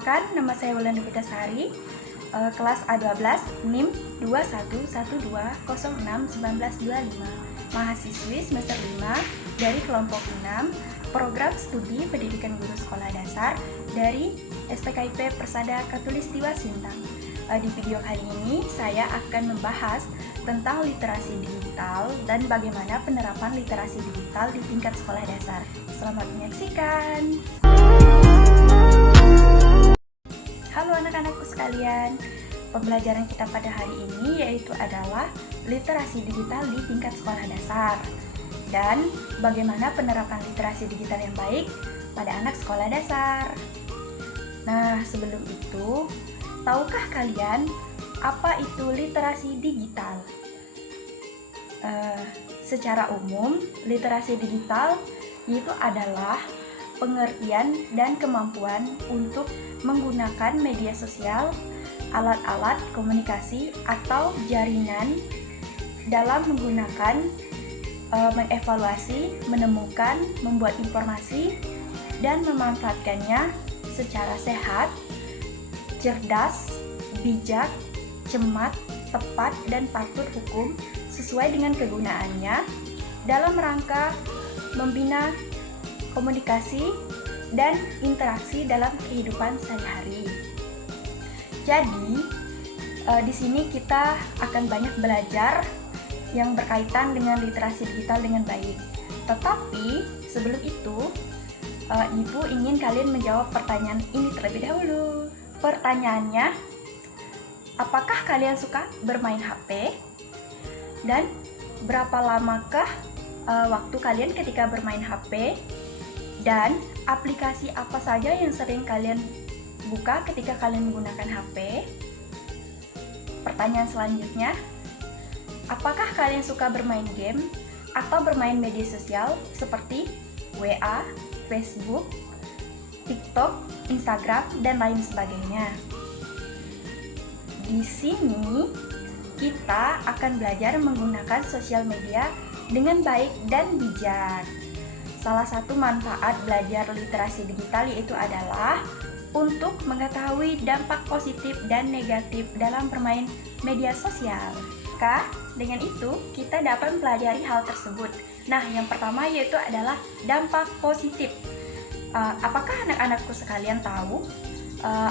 Perkenalkan, nama saya Wulandari Putasari, kelas A12, NIM 2112061925, mahasiswi semester 5 dari kelompok 6, program studi pendidikan guru sekolah dasar dari STKIP Persada Khatulistiwa Sintang. Di video kali ini saya akan membahas tentang literasi digital dan bagaimana penerapan literasi digital di tingkat sekolah dasar. Selamat menyaksikan. Halo anak-anakku sekalian, pembelajaran kita pada hari ini yaitu adalah literasi digital di tingkat sekolah dasar dan bagaimana penerapan literasi digital yang baik pada anak sekolah dasar. Nah, sebelum itu, tahukah kalian apa itu literasi digital? Secara umum, literasi digital itu adalah pengertian dan kemampuan untuk menggunakan media sosial, alat-alat komunikasi atau jaringan dalam menggunakan, mengevaluasi, menemukan, membuat informasi, dan memanfaatkannya secara sehat, cerdas, bijak, cermat, tepat, dan patuh hukum sesuai dengan kegunaannya dalam rangka membina komunikasi dan interaksi dalam kehidupan sehari-hari. Jadi, di sini kita akan banyak belajar yang berkaitan dengan literasi digital dengan baik. Tetapi sebelum itu, Ibu ingin kalian menjawab pertanyaan ini terlebih dahulu. Pertanyaannya, apakah kalian suka bermain HP? Dan berapa lamakah waktu kalian ketika bermain HP? Dan aplikasi apa saja yang sering kalian buka ketika kalian menggunakan HP? Pertanyaan selanjutnya, apakah kalian suka bermain game atau bermain media sosial seperti WA, Facebook, TikTok, Instagram, dan lain sebagainya? Di sini kita akan belajar menggunakan sosial media dengan baik dan bijak. Salah satu manfaat belajar literasi digital yaitu adalah untuk mengetahui dampak positif dan negatif dalam bermain media sosial. Maka dengan itu kita dapat mempelajari hal tersebut. Nah, yang pertama yaitu adalah dampak positif. Apakah anak-anakku sekalian tahu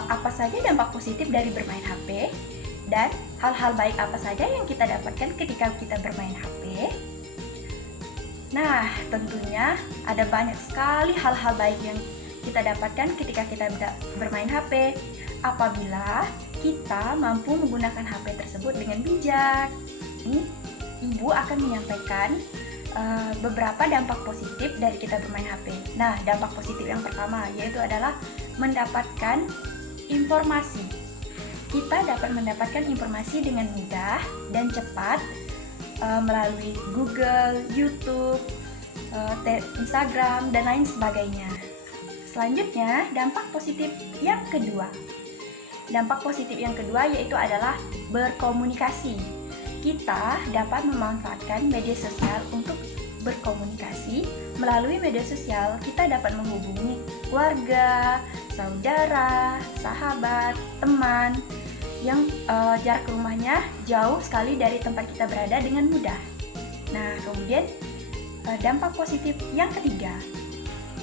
apa saja dampak positif dari bermain HP dan hal-hal baik apa saja yang kita dapatkan ketika kita bermain HP? Nah, tentunya ada banyak sekali hal-hal baik yang kita dapatkan ketika kita bermain HP apabila kita mampu menggunakan HP tersebut dengan bijak. Ini Ibu akan menyampaikan beberapa dampak positif dari kita bermain HP. Nah, dampak positif yang pertama yaitu adalah mendapatkan informasi. Kita dapat mendapatkan informasi dengan mudah dan cepat melalui Google, YouTube, Instagram, dan lain sebagainya. Selanjutnya, dampak positif yang kedua. Dampak positif yang kedua yaitu adalah berkomunikasi. Kita dapat memanfaatkan media sosial untuk berkomunikasi. Melalui media sosial, kita dapat menghubungi keluarga, saudara, sahabat, teman yang jarak rumahnya jauh sekali dari tempat kita berada dengan mudah. Nah, kemudian dampak positif yang ketiga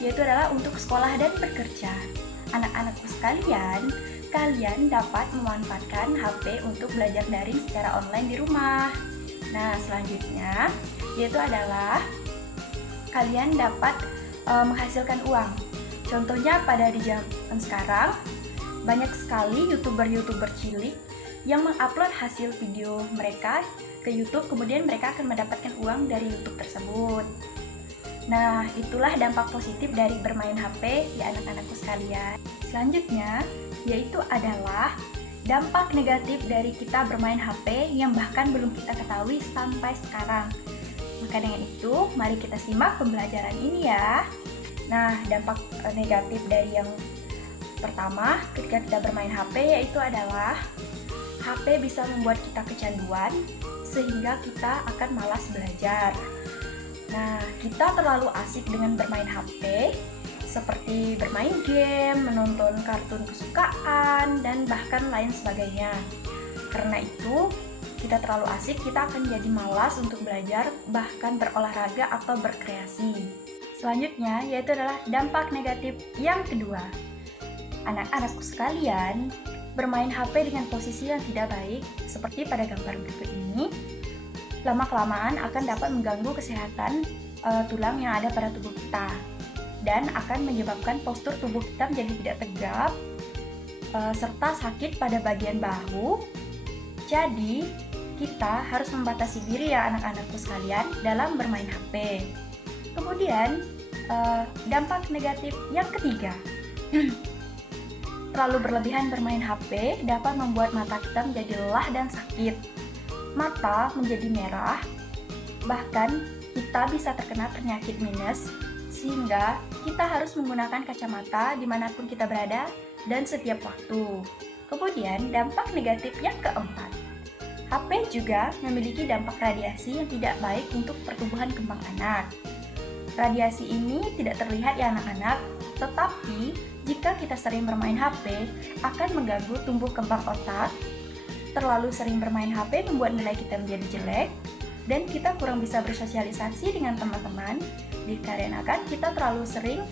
yaitu adalah untuk sekolah dan bekerja. Anak-anakku sekalian, kalian dapat memanfaatkan HP untuk belajar daring secara online di rumah. Nah, selanjutnya yaitu adalah kalian dapat menghasilkan uang. Contohnya pada di zaman sekarang banyak sekali YouTuber cilik yang mengupload hasil video mereka ke YouTube, kemudian mereka akan mendapatkan uang dari YouTube tersebut. Nah, itulah dampak positif dari bermain HP ya anak-anakku sekalian. Selanjutnya, yaitu adalah dampak negatif dari kita bermain HP yang bahkan belum kita ketahui sampai sekarang. Maka dengan itu, mari kita simak pembelajaran ini ya. Nah, dampak negatif dari yang pertama ketika kita bermain HP yaitu adalah HP bisa membuat kita kecanduan sehingga kita akan malas belajar. Nah, kita terlalu asik dengan bermain HP seperti bermain game, menonton kartun kesukaan, dan bahkan lain sebagainya. Karena itu, kita terlalu asik, kita akan jadi malas untuk belajar, bahkan berolahraga atau berkreasi. Selanjutnya, yaitu adalah dampak negatif yang kedua. Anak-anakku sekalian, bermain HP dengan posisi yang tidak baik, seperti pada gambar berikut ini, lama-kelamaan akan dapat mengganggu kesehatan tulang yang ada pada tubuh kita, dan akan menyebabkan postur tubuh kita menjadi tidak tegap, serta sakit pada bagian bahu. Jadi, kita harus membatasi diri ya anak-anakku sekalian dalam bermain HP. Kemudian, dampak negatif yang ketiga. Terlalu berlebihan bermain HP dapat membuat mata kita menjadi lelah dan sakit. Mata menjadi merah, bahkan kita bisa terkena penyakit minus, sehingga kita harus menggunakan kacamata dimanapun kita berada dan setiap waktu. Kemudian, dampak negatif yang keempat. HP juga memiliki dampak radiasi yang tidak baik untuk pertumbuhan kembang anak. Radiasi ini tidak terlihat ya anak-anak, tetapi jika kita sering bermain HP akan mengganggu tumbuh kembang otak. Terlalu sering bermain HP membuat nilai kita menjadi jelek, dan kita kurang bisa bersosialisasi dengan teman-teman dikarenakan kita terlalu sering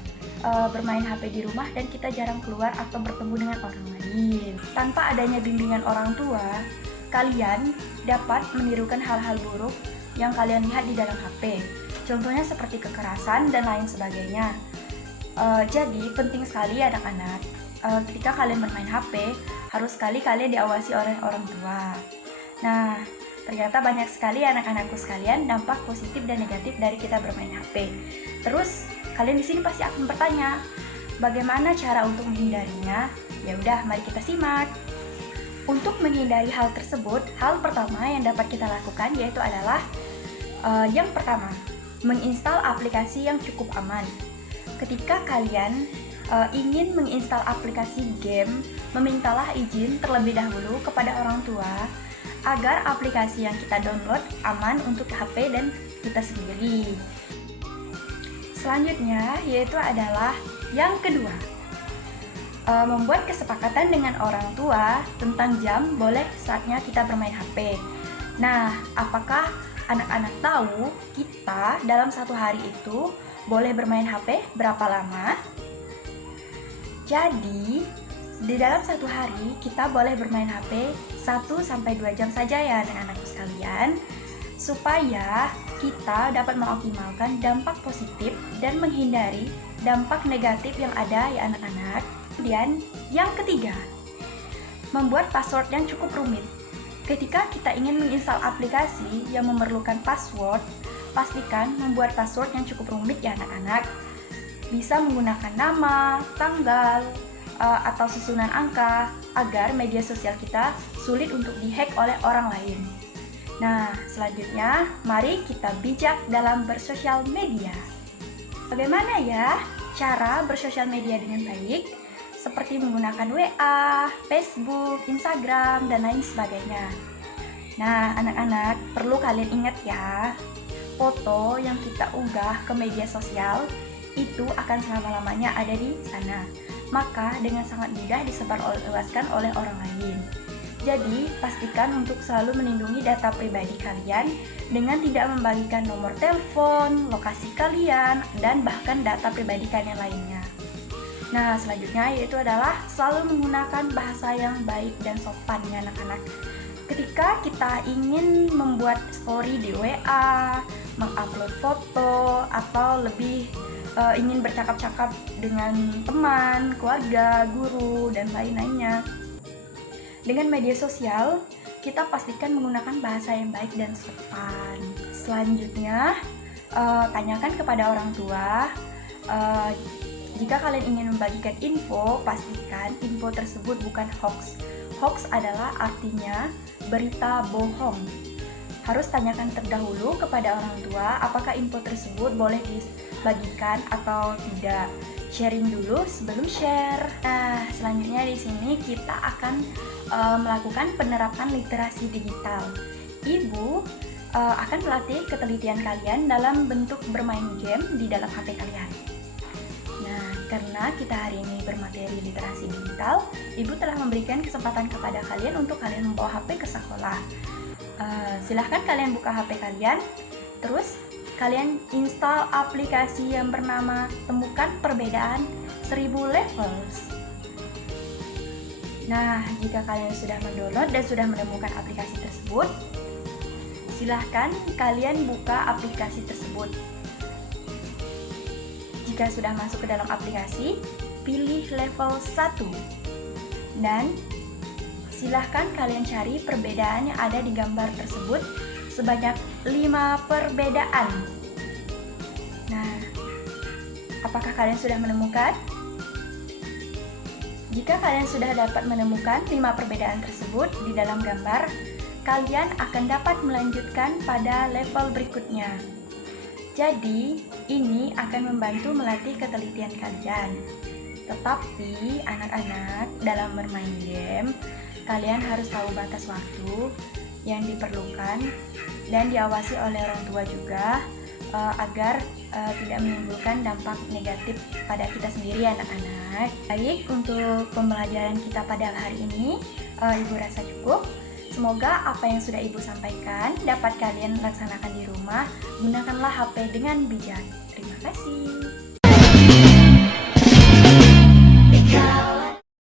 bermain HP di rumah dan kita jarang keluar atau bertemu dengan orang lain. Tanpa adanya bimbingan orang tua, kalian dapat menirukan hal-hal buruk yang kalian lihat di dalam HP. Contohnya seperti kekerasan dan lain sebagainya. Jadi penting sekali anak-anak, ketika kalian bermain HP, harus sekali kalian diawasi oleh orang tua. Nah, ternyata banyak sekali anak-anakku sekalian dampak positif dan negatif dari kita bermain HP. Terus kalian di sini pasti akan bertanya, bagaimana cara untuk menghindarinya? Ya udah, mari kita simak. Untuk menghindari hal tersebut, hal pertama yang dapat kita lakukan yaitu adalah yang pertama, menginstal aplikasi yang cukup aman. Ketika kalian ingin menginstal aplikasi game, memintalah izin terlebih dahulu kepada orang tua agar aplikasi yang kita download aman untuk HP dan kita sendiri. Selanjutnya yaitu adalah yang kedua, membuat kesepakatan dengan orang tua tentang jam boleh saatnya kita bermain HP. Nah, apakah anak-anak tahu kita dalam satu hari itu boleh bermain HP berapa lama? Jadi, di dalam satu hari kita boleh bermain HP 1-2 jam saja ya anak-anakku sekalian, supaya kita dapat mengoptimalkan dampak positif dan menghindari dampak negatif yang ada ya anak-anak. Kemudian yang ketiga, membuat password yang cukup rumit. Ketika kita ingin menginstal aplikasi yang memerlukan password, pastikan membuat password yang cukup rumit ya anak-anak. Bisa menggunakan nama, tanggal, atau susunan angka agar media sosial kita sulit untuk dihack oleh orang lain. Nah, selanjutnya mari kita bijak dalam bersosial media. Bagaimana ya cara bersosial media dengan baik? Seperti menggunakan WA, Facebook, Instagram, dan lain sebagainya. Nah, anak-anak perlu kalian ingat ya, foto yang kita unggah ke media sosial itu akan selama-lamanya ada di sana. Maka dengan sangat mudah disebarluaskan oleh orang lain. Jadi, pastikan untuk selalu melindungi data pribadi kalian dengan tidak membagikan nomor telepon, lokasi kalian, dan bahkan data pribadi kalian lainnya. Nah, selanjutnya yaitu adalah selalu menggunakan bahasa yang baik dan sopan ya anak-anak. Ketika kita ingin membuat story di WA, mengupload foto, atau lebih ingin bercakap-cakap dengan teman, keluarga, guru, dan lain-lainnya dengan media sosial, kita pastikan menggunakan bahasa yang baik dan sopan. Selanjutnya, tanyakan kepada orang tua. Jika kalian ingin membagikan info, pastikan info tersebut bukan hoax. Hoax adalah artinya berita bohong. Harus tanyakan terdahulu kepada orang tua apakah info tersebut boleh dibagikan atau tidak. Sharing dulu sebelum share. Nah, selanjutnya di sini kita akan melakukan penerapan literasi digital. Ibu akan melatih ketelitian kalian dalam bentuk bermain game di dalam HP kalian. Nah, Karena kita hari ini bermateri literasi digital, Ibu telah memberikan kesempatan kepada kalian untuk kalian membawa HP ke sekolah. Silahkan kalian buka HP kalian, terus kalian install aplikasi yang bernama Temukan Perbedaan 1000 Levels. Nah, jika kalian sudah mendownload dan sudah menemukan aplikasi tersebut, silahkan kalian buka aplikasi tersebut. Jika sudah masuk ke dalam aplikasi, pilih level 1 dan silahkan kalian cari perbedaan yang ada di gambar tersebut sebanyak 5 perbedaan. Nah, apakah kalian sudah menemukan? Jika kalian sudah dapat menemukan 5 perbedaan tersebut di dalam gambar, kalian akan dapat melanjutkan pada level berikutnya. Jadi, ini akan membantu melatih ketelitian kalian. Tetapi, anak-anak, dalam bermain game, kalian harus tahu batas waktu yang diperlukan dan diawasi oleh orang tua juga agar tidak menimbulkan dampak negatif pada kita sendiri, anak-anak. Baik, untuk pembelajaran kita pada hari ini, Ibu rasa cukup. Semoga apa yang sudah Ibu sampaikan dapat kalian laksanakan di rumah. Gunakanlah HP dengan bijak. Terima kasih.